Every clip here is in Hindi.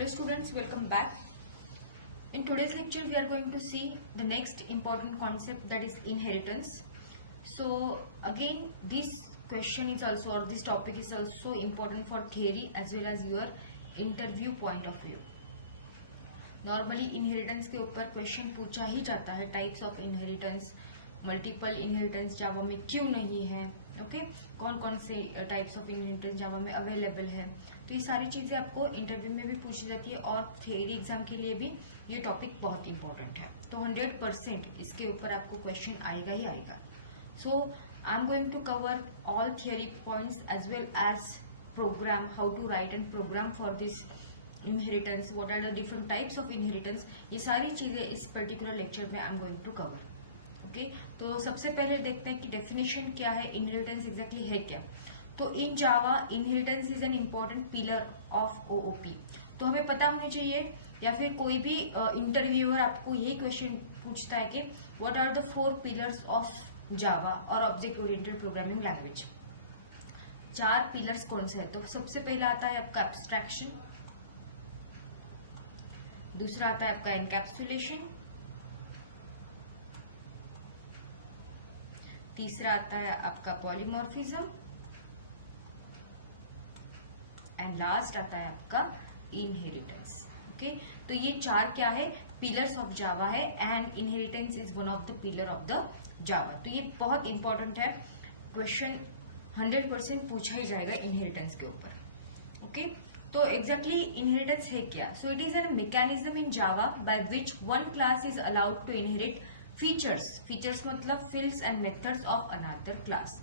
Hello students, welcome back. In today's lecture we are going to see the next important concept, that is inheritance. So again this question is also, or this topic is also important for theory as well as your interview point of view. Normally inheritance के ऊपर क्वेश्चन पूछा ही जाता है, types of inheritance, multiple inheritance Java में क्यों नहीं है, ओके कौन कौन से टाइप्स ऑफ इनहेरिटेंस जावा में अवेलेबल है। तो ये सारी चीजें आपको इंटरव्यू में भी पूछी जाती है और थियरी एग्जाम के लिए भी ये टॉपिक बहुत इंपॉर्टेंट है। तो 100% इसके ऊपर आपको क्वेश्चन आएगा ही आएगा। So I am going to cover all theory points as well as program, how to write and program for this inheritance, what are the different types of inheritance, ये सारी चीजें इस पर्टिकुलर लेक्चर में I am going to cover. Okay तो सबसे पहले देखते हैं कि डेफिनेशन क्या है, इनहेरिटेंस एग्जैक्टली है क्या। तो in Java inheritance is an important pillar of OOP. तो हमें पता होना चाहिए, या फिर कोई भी इंटरव्यूअर आपको यही क्वेश्चन पूछता है कि what are the 4 pillars of Java और object oriented programming language. 4 pillars कौन से है। तो सबसे पहला आता है आपका एब्स्ट्रैक्शन, दूसरा आता है आपका एनकैप्सुलेशन, तीसरा आता है आपका पॉलीमॉर्फिज्म एंड लास्ट आता है आपका इनहेरिटेंस। ओके तो ये 4 क्या है, पिलर्स ऑफ जावा है and inheritance is one of the pillar of the Java. तो ये बहुत इंपॉर्टेंट है, क्वेश्चन 100% पूछा ही जाएगा इनहेरिटेंस के ऊपर। ओके तो एग्जैक्टली इनहेरिटेंस है क्या। So it is an mechanism in Java by which one class is allowed to inherit features मतलब fields and methods of another class.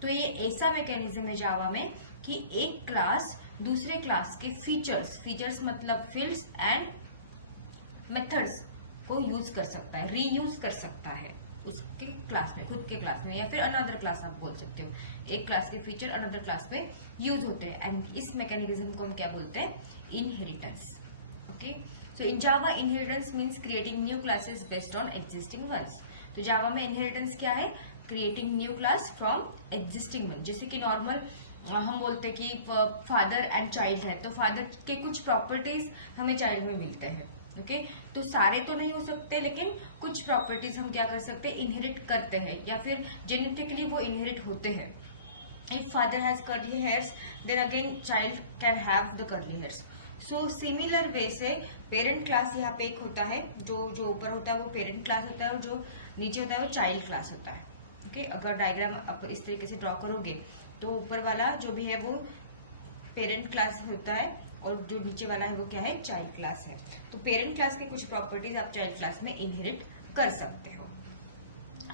तो ये ऐसा मैकेनिज्म है जावा में कि एक क्लास दूसरे क्लास के फीचर्स मतलब फील्ड्स एंड मेथड्स को यूज कर सकता है, रीयूज कर सकता है उसके क्लास में, खुद के क्लास में, या फिर अनदर क्लास आप बोल सकते हो। एक क्लास के फीचर अनदर क्लास में यूज होते हैं एंड इस मैकेनिज्म को हम क्या बोलते हैं, inheritance. Okay so in Java inheritance means creating new classes based on existing ones. तो जावा में इनहेरिटेंस क्या है, creating new class from existing one. जैसे कि नॉर्मल हम बोलते हैं कि फादर एंड चाइल्ड है, तो फादर के कुछ प्रॉपर्टीज हमें चाइल्ड में मिलते हैं। ओके तो सारे तो नहीं हो सकते, लेकिन कुछ प्रॉपर्टीज हम क्या कर सकते हैं, इनहेरिट करते हैं, या फिर जेनेटिकली वो इनहेरिट होते हैं। If father has curly hairs then again child can have the curly hairs. So similar way से पेरेंट क्लास यहाँ पे एक होता है, जो ऊपर होता है वो पेरेंट क्लास होता है और जो नीचे होता है वो चाइल्ड क्लास होता है। ओके अगर डायग्राम आप इस तरीके से ड्रॉ करोगे तो ऊपर वाला जो भी है वो पेरेंट क्लास होता है और जो नीचे वाला है वो क्या है, चाइल्ड क्लास है। तो पेरेंट क्लास के कुछ प्रॉपर्टीज आप चाइल्ड क्लास में इनहेरिट कर सकते हो।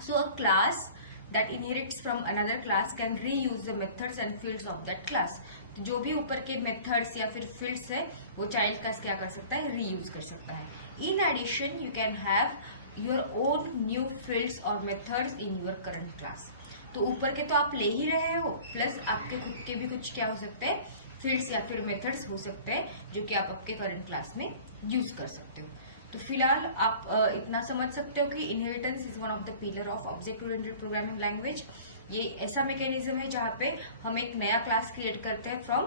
So a class that inherits from another class can reuse the methods and fields of that class. तो जो भी ऊपर के मेथड्स या फिर फील्ड्स है वो चाइल्ड क्लास क्या कर सकता है, रीयूज कर सकता है। In addition you can have your own new fields और methods in your current class. तो ऊपर के तो आप ले ही रहे हो, प्लस आपके खुद के भी कुछ क्या हो सकते हैं, फील्ड्स या फिर मेथड्स हो सकते हैं जो कि आप आपके करंट क्लास में यूज कर सकते हो। तो फिलहाल आप इतना समझ सकते हो कि inheritance is one of the pillar of object oriented programming language. ये ऐसा मैकेनिज्म है जहाँ पे हम एक नया क्लास क्रिएट करते हैं फ्रॉम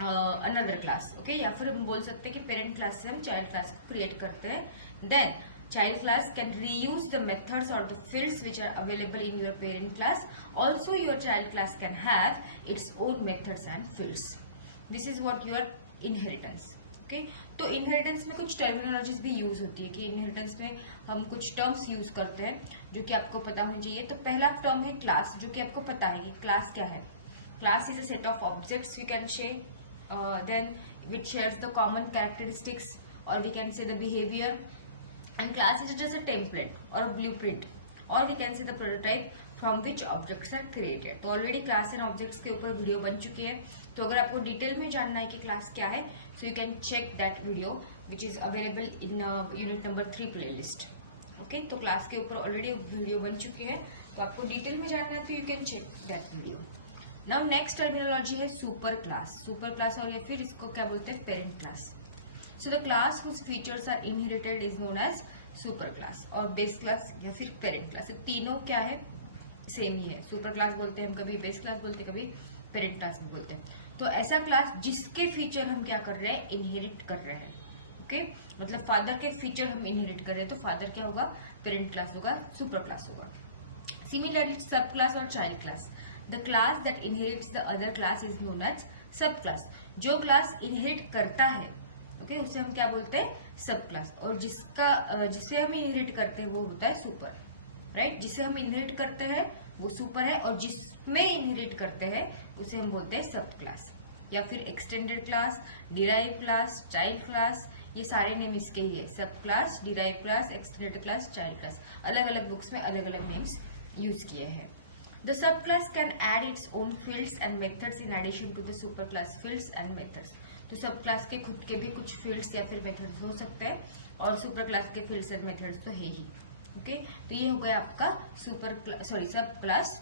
अनदर क्लास। ओके या फिर हम बोल सकते हैं कि पेरेंट क्लास से हम चाइल्ड क्लास को क्रिएट करते हैं। Then child class can reuse the methods or the fields which are available in your parent class. Also your child class can have its own methods and fields. This is what your inheritance. Okay तो inheritance में कुछ terminologies भी यूज होती है कि inheritance में हम कुछ terms यूज करते हैं जो कि आपको पता होना चाहिए। तो पहला term है class, जो कि आपको पता है कि class क्या है। Class is a set of objects we can say, then which shares the common characteristics or we can say the behavior. And class is just a template or a blueprint or we can say the prototype from which objects are created. तो ऑलरेडी क्लास एंड ऑब्जेक्ट्स के ऊपर वीडियो बन चुकी है। तो अगर आपको डिटेल में जानना है कि क्लास क्या है, so you can check that video which is available in unit number 3 playlist. Okay तो क्लास के ऊपर ऑलरेडी वीडियो बन चुकी है, तो आपको डिटेल में जानना है तो you can check that video. Now next terminology है सुपर क्लास। सुपर क्लास और या फिर इसको क्या बोलते हैं, parent class. So the class whose features are inherited is known as super class और base class या फिर parent class। तीनों क्या है, सेम ही है। सुपर क्लास बोलते हैं हम, कभी बेस क्लास बोलते हैं, कभी पेरेंट क्लास भी बोलते हैं। तो ऐसा क्लास जिसके फीचर हम क्या कर रहे हैं, इनहेरिट कर रहे हैं। ओके, मतलब फादर के फीचर हम इनहेरिट कर रहे हैं, तो फादर क्या होगा, पेरेंट क्लास होगा, सुपर क्लास होगा। सिमिलरली सब क्लास और child class, the class that inherits the other class is known as sub class. जो क्लास इनहेरिट करता है, ओके, उसे हम क्या बोलते हैं, सब क्लास। और जिसे हम इनहेरिट करते हैं वो होता है सुपर, राइट। जिसे हम इनहेरिट करते हैं वो सुपर है, और जिसमें इनहेरिट करते हैं उसे हम बोलते हैं सब क्लास, या फिर extended class, derive class, child class, ये सारे नेम इसके ही है, सब class, derive class, extended class, child class. अलग अलग बुक्स में अलग अलग नेम्स यूज किए हैं। The subclass can add its own fields and methods in addition to the superclass fields and methods. तो सब क्लास के खुद के भी कुछ फील्ड्स या फिर मेथड्स हो सकते हैं, और सुपर क्लास के फील्ड्स एंड मेथड्स तो है ही। ओके, तो ये हो गया आपका सब क्लास।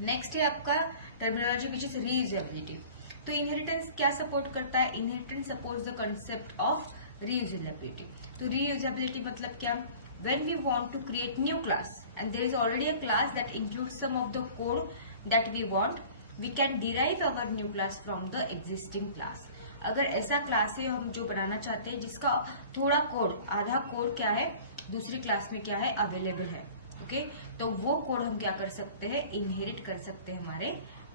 नेक्स्ट है आपका टर्मिनोलॉजी विच इज रीयूजेबिलिटी। तो इनहेरिटेंस क्या सपोर्ट करता है, inheritance supports the concept of reusability. तो रीयूजेबिलिटी मतलब क्या, when we want to create new class and there is already a class that includes some of the code that we want, we can derive our new class from the existing class। अगर ऐसा क्लास है हम जो बनाना चाहते हैं जिसका थोड़ा कोड, आधा कोड क्या है, दूसरी क्लास में क्या है, अवेलेबल है। ओके, तो वो कोड हम क्या कर सकते हैं, इनहेरिट कर सकते हैं हमारे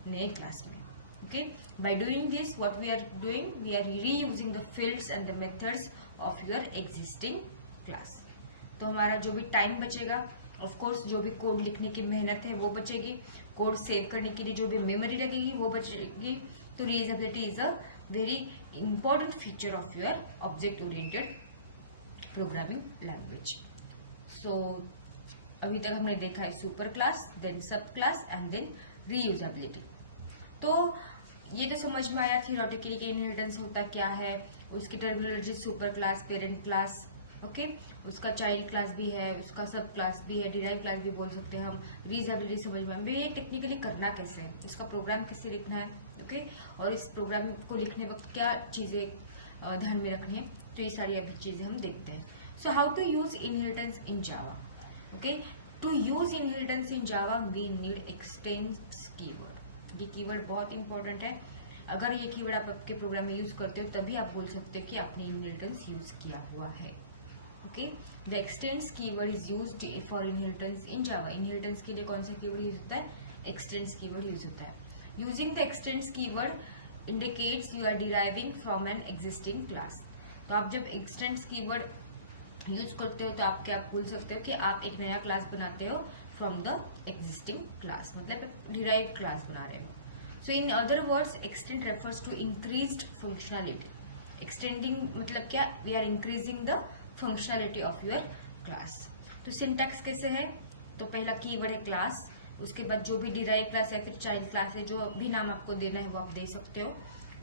नए क्लास में। Okay, by doing this what we are doing, we are reusing the fields and the methods of your existing class. तो हमारा जो भी टाइम बचेगा, ऑफ कोर्स जो भी कोड लिखने की मेहनत है वो बचेगी, कोड सेव करने के लिए जो भी मेमोरी लगेगी वो बचेगी। तो reusability is a very important feature of your object oriented programming language. So अभी तक हमने देखा है super class, then sub class and then reusability. तो ये तो समझ में आया थियोरेटिकली कि इनहेरिटेंस होता क्या है, उसकी terminology super class, parent class, okay, उसका चाइल्ड क्लास भी है, उसका सब क्लास भी है, डिराइव क्लास भी बोल सकते हैं हम। रीयूजेबिलिटी समझ में, ये टेक्निकली करना कैसे है, इसका प्रोग्राम कैसे लिखना है, ओके, और इस प्रोग्राम को लिखने वक्त क्या चीजें ध्यान में रखनी है, तो ये सारी अभी चीजें हम देखते हैं। So how to use inheritance in Java. Okay, to use inheritance in Java we need extends keyword. ये कीवर्ड बहुत इंपॉर्टेंट है। अगर ये कीवर्ड आप आपके प्रोग्राम में यूज करते हो तभी आप बोल सकते हो कि आपने इनहेरिटेंस यूज किया हुआ है। Okay, the extends keyword is used for inheritance in Java. Inheritance के लिए कौन सा कीवर्ड यूज होता है, एक्सटेंस कीवर्ड यूज होता है। Using the extends keyword indicates you are deriving from an existing class. तो आप जब एक्सटेंस कीवर्ड यूज करते हो तो आप क्या बोल सकते हो कि आप एक नया क्लास बनाते हो फ्रॉम द एग्जिस्टिंग क्लास, मतलब डिराइव क्लास बना रहे हो। So in other words extend refers to increased functionality. Extending मतलब क्या, we are increasing the functionality of your class. तो सिंटैक्स कैसे है, तो पहला कीवर्ड है क्लास, उसके बाद जो भी डिराइव क्लास है फिर चाइल्ड क्लास है, जो भी नाम आपको देना है वो आप दे सकते हो।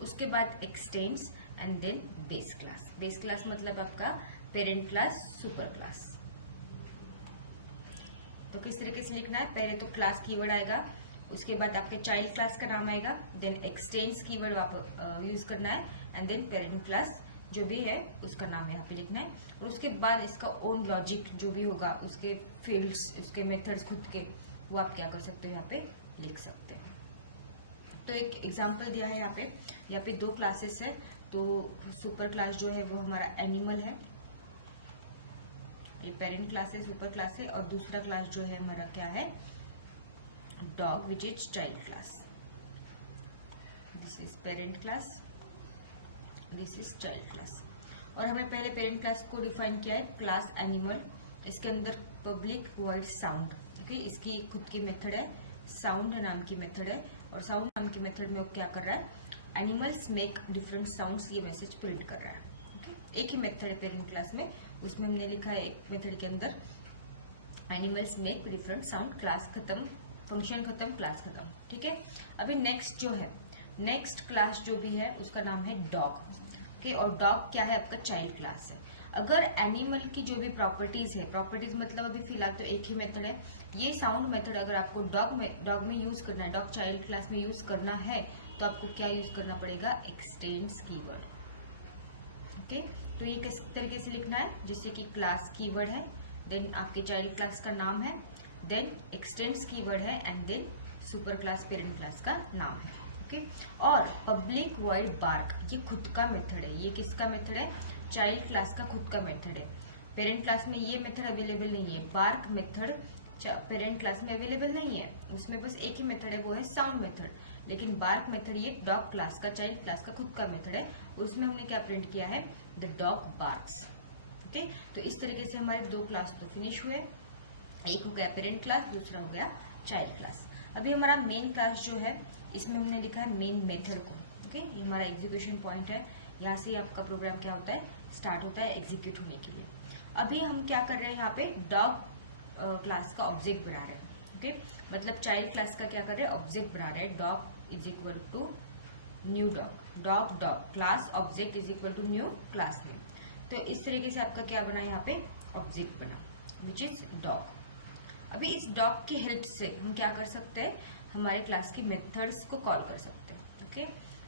उसके बाद extends and then base class. Base class मतलब आपका पेरेंट क्लास, सुपर क्लास। तो किस तरीके से लिखना है, पहले तो क्लास कीवर्ड आएगा, उसके बाद आपके चाइल्ड क्लास का नाम आएगा, देन एक्सटेंड्स कीवर्ड आप यूज करना है, एंड देन पेरेंट क्लास जो भी है उसका नाम यहाँ पे लिखना है, और उसके बाद इसका ओन लॉजिक जो भी होगा, उसके फील्ड्स, उसके मेथड्स खुद के, वो आप क्या कर सकते हो यहाँ पे लिख सकते हैं। तो एक एग्जांपल दिया है यहाँ पे दो क्लासेस है। तो सुपर क्लास जो है वो हमारा एनिमल है, ये पेरेंट क्लास है, सुपर क्लास है, और दूसरा क्लास जो है हमारा क्या है, dog which is child class. This is parent class, this is child class. और हमने पहले पेरेंट क्लास को डिफाइन किया है क्लास एनिमल, इसके अंदर पब्लिक वर्ड साउंड, ओके, इसकी खुद की मेथड है, साउंड नाम की मेथड है, और साउंड नाम की मेथड में वो क्या कर रहा है, एनिमल्स मेक डिफरेंट साउंड्स, ये मैसेज प्रिंट कर रहा है। ओके, एक ही मेथड है पेरेंट क्लास में, उसमें हमने लिखा है एक मेथड के अंदर animals make different sound, class खत्म, फंक्शन खत्म, क्लास खत्म। ठीक है, अभी नेक्स्ट जो है, नेक्स्ट क्लास जो भी है उसका नाम है डॉग। ओके, और डॉग क्या है, आपका चाइल्ड क्लास है। अगर एनिमल की जो भी प्रॉपर्टीज है, प्रॉपर्टीज मतलब अभी फिलहाल तो एक ही मेथड है, ये साउंड मेथड अगर आपको डॉग में यूज करना है, डॉग चाइल्ड क्लास में यूज करना है, तो आपको क्या यूज करना पड़ेगा, एक्सटेंड्स कीवर्ड। ओके, तो ये किस तरीके से लिखना है, जिससे कि क्लास कीवर्ड है, देन आपके चाइल्ड क्लास का नाम है, देन एक्सटेंड्स कीवर्ड है, and then super class parent class का नाम है। ओके। और पब्लिक वॉइड बार्क ये खुद का मेथड है। ये किसका मेथड है? चाइल्ड क्लास का खुद का मेथड है। पेरेंट क्लास में ये मेथड अवेलेबल नहीं है। बार्क मेथड पेरेंट क्लास में अवेलेबल नहीं है, उसमें बस एक ही मेथड है, वो है साउंड मेथड। लेकिन बार्क मेथड ये डॉग क्लास का, चाइल्ड क्लास का खुद का मेथड है। उसमें हमने क्या प्रिंट किया है? The dog barks. ओके, तो इस तरीके से हमारे दो क्लास तो फिनिश हुए। एक हो गया पेरेंट क्लास, दूसरा हो गया चाइल्ड क्लास। अभी हमारा मेन क्लास जो है, इसमें हमने लिखा है मेन मेथड को। ओके, ये हमारा एग्जीक्यूशन पॉइंट है। यहाँ से आपका प्रोग्राम क्या होता है? स्टार्ट होता है एग्जीक्यूट होने के लिए। अभी हम क्या कर रहे हैं? यहाँ पे डॉग क्लास का ऑब्जेक्ट बना रहे हैं। ओके, मतलब चाइल्ड क्लास का क्या कर रहे हैं? ऑब्जेक्ट बना रहे हैं। Dog is equal to new dog, dog dog class object is equal to new class name. तो इस तरीके से आपका क्या बना? यहाँ पे ऑब्जेक्ट बना विच इज डॉग। अभी इस डॉग की हेल्प से हम क्या कर सकते हैं? हमारे क्लास की मेथड्स को कॉल कर सकते हैं। ओके,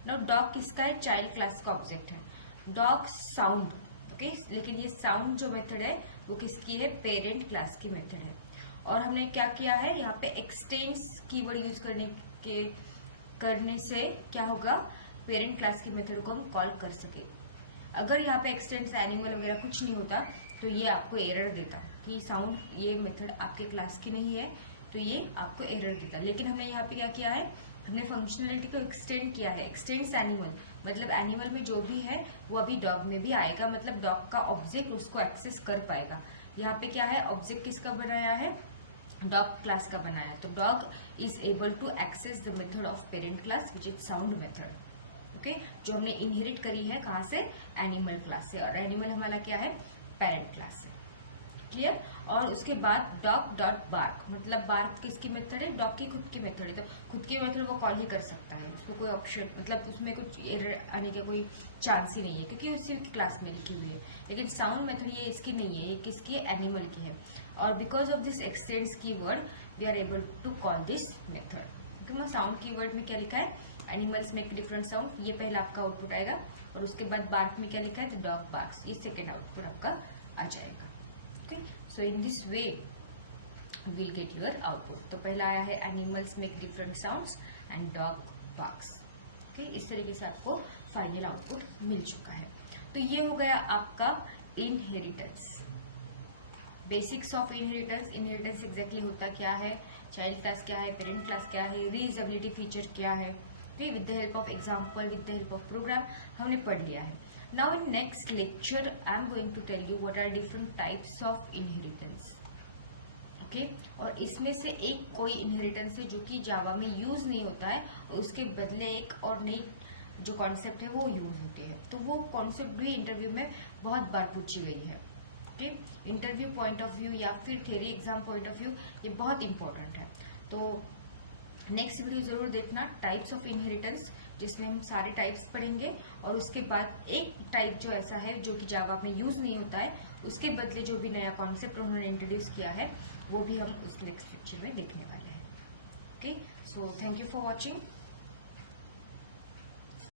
नाउ डॉग किसका है? चाइल्ड क्लास का ऑब्जेक्ट है। डॉग साउंड, ओके, लेकिन ये साउंड जो मेथड है वो किसकी है? पेरेंट क्लास की मेथड है। और हमने क्या किया है? यहाँ पे एक्सटेंड्स कीवर्ड यूज करने से क्या होगा? पेरेंट क्लास की मेथड को हम कॉल कर सके। अगर यहाँ पे एक्सटेंड्स एनिमल वगैरह कुछ नहीं होता तो ये आपको एरर देता कि साउंड ये मेथड आपके क्लास की नहीं है, तो ये आपको एरर देता। लेकिन हमने यहाँ पे क्या किया है? हमने फंक्शनलिटी को एक्सटेंड किया है। एक्सटेंड्स एनिमल मतलब एनिमल में जो भी है वो अभी डॉग में भी आएगा, मतलब डॉग का ऑब्जेक्ट उसको एक्सेस कर पाएगा। यहाँ पे क्या है? ऑब्जेक्ट किसका बनाया है? डॉग क्लास का बनाया। तो dog is able to access the method of parent class which is sound method. Okay, जो हमने इनहेरिट करी है कहाँ से? एनिमल क्लास से। और एनिमल हमारा क्या है? पेरेंट क्लास से। क्लियर? और उसके बाद डॉग डॉट बार्क, मतलब बार्क किसकी मेथड है? डॉग की खुद की मेथड है। तो खुद की मेथड वो कॉल ही कर सकता है, उसको कोई ऑप्शन मतलब उसमें कुछ एरर आने का कोई चांस ही नहीं है क्योंकि उसी क्लास में लिखी हुई है। लेकिन साउंड मेथड ये इसकी नहीं है, ये किसकी है? एनिमल की है। और because of this extends keyword we are able to call this method. क्योंकि साउंड कीवर्ड में क्या लिखा है? एनिमल्स मेक डिफरेंट साउंड, ये पहला आपका आउटपुट आएगा। और उसके बाद बार्क में क्या लिखा है? द डॉग बार्क्स, ये सेकेंड आउटपुट आपका आ जाएगा। Okay, so in this way will get your output. तो पहला आया है animals make different sounds and dog barks. Okay, इस तरीके से आपको फाइनल आउटपुट मिल चुका है। तो ये हो गया आपका inheritance, basics of inheritance. Inheritance exactly होता क्या है? चाइल्ड क्लास क्या है? पेरेंट क्लास क्या है? रीयूजेबिलिटी फीचर क्या है? Okay, with the help of example, with the help of program हमने पढ़ लिया है। Now in next lecture I am going to tell you what are different types of inheritance. Okay, और इसमें से एक कोई इनहेरिटेंस है जो कि जावा में यूज नहीं होता है और उसके बदले एक और नई जो कॉन्सेप्ट है वो यूज होती है। तो वो कॉन्सेप्ट भी इंटरव्यू में बहुत बार पूछी गई है। Okay, interview point of view या फिर theory exam point of view ये बहुत इंपॉर्टेंट है। तो नेक्स्ट वीडियो जरूर देखना, टाइप्स ऑफ इनहेरिटेंस, जिसमें हम सारे टाइप्स पढ़ेंगे। और उसके बाद एक टाइप जो ऐसा है जो कि जावा में यूज नहीं होता है, उसके बदले जो भी नया कॉन्सेप्ट उन्होंने इंट्रोड्यूस किया है वो भी हम उस नेक्स्ट लेक्चर में देखने वाले हैं। Okay, so thank you for watching.